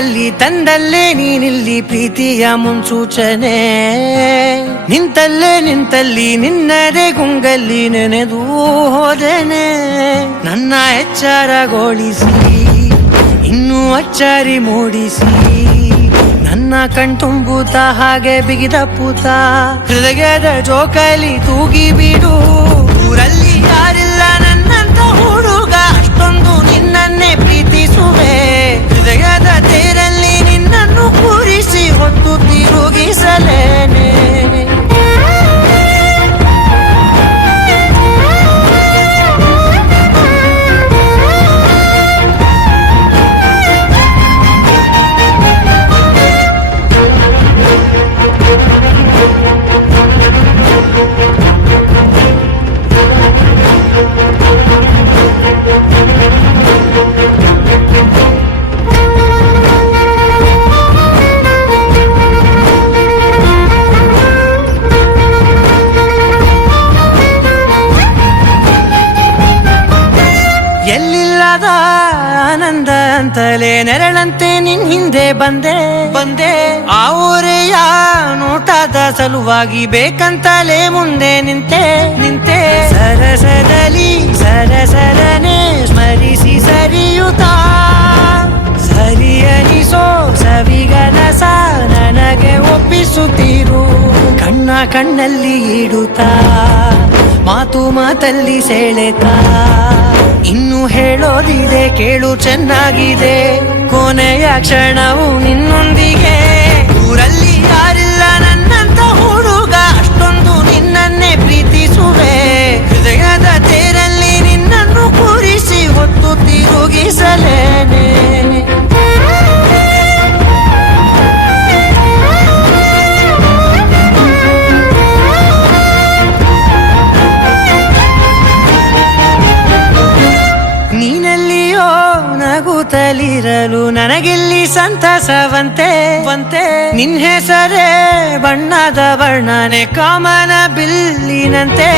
ಕಣ್ಣಲ್ಲಿ ತಂದಲ್ಲೇ ನೀನಿಲ್ಲಿ ಪ್ರೀತಿಯ ಮುನ್ಸೂಚನೆ ನಿಂತಲ್ಲಿ ನಿನ್ನದೇ ಗುಂಗಲ್ಲಿ ನೆನೆದು ಹೋದನೆ ನನ್ನ ಎಚ್ಚರಗೊಳಿಸಿ ಇನ್ನೂ ಅಚ್ಚರಿ ಮೂಡಿಸಿ ನನ್ನ ಕಣ್ತುಂಬುತ್ತ ಹಾಗೆ ಬಿಗಿದ ಪೂತ ಹೃದಯದ ಜೋಕಾಲಿ ತೂಗಿ ಬಿಡು ಊರಲ್ಲಿ ಯಾರಿಲ್ಲ ನನ್ನಂತ ಹುಡುಗ ಅಷ್ಟೊಂದು ನಿನ್ನನ್ನೇ ಪ್ರೀತಿಸುವೆ ಹೃದಯದ ತೇರಲ್ಲಿ ನಿನ್ನನ್ನು ಕೂರಿಸಿ ಹೊತ್ತು ತಿರುಗಿಸಲೇನೆ ಎಲ್ಲಿಲ್ಲದ ಆನಂದ ಅಂತಲೇ ನೆರಳಂತೆ ನಿನ್ ಹಿಂದೆ ಬಂದೆ ಆ ಊರೆಯ ನೋಟದ ಸಲುವಾಗಿ ಬೇಕಂತಲೇ ಮುಂದೆ ನಿಂತೆ ಸರಸರನೆ ಸ್ಮರಿಸಿ ಸರಿಯುತ್ತಾ ಸರಿಯನಿಸೋ ಸವಿಗನಸ ನನಗೆ ಒಪ್ಪಿಸುತ್ತೀರು ಕಣ್ಣಲ್ಲಿ ಇಡುತ್ತಾ ಮಾತಲ್ಲಿ ಸೆಳೆತಾ ಇನ್ನು ಹೇಳೋದಿದೆ ಕೇಳು ಚೆನ್ನಾಗಿದೆ ಕೊನೆಯ ಕ್ಷಣವು ನಿನ್ನೊಂದಿಗೆ ಊರಲ್ಲಿ ಯಾರಿಲ್ಲ ನನ್ನಂತ ಹುಡುಗ ಅಷ್ಟೊಂದು ನಿನ್ನನ್ನೇ ಪ್ರೀತಿಸುವೆ ಹೃದಯದ ತೇರಲ್ಲಿ ನಿನ್ನನ್ನು ಕೂರಿಸಿ ಹೊತ್ತು ತಿರುಗಿಸಲೇನೆ ನಗುತ್ತಲಿರಲು ನನಗಿಲ್ಲಿ ಸಂತಸವಂತೆ ನಿನ್ ಹೆಸರೇ ಬಣ್ಣದ ವರ್ಣನೆ ಕಾಮನ ಬಿಲ್ಲಿನಂತೆ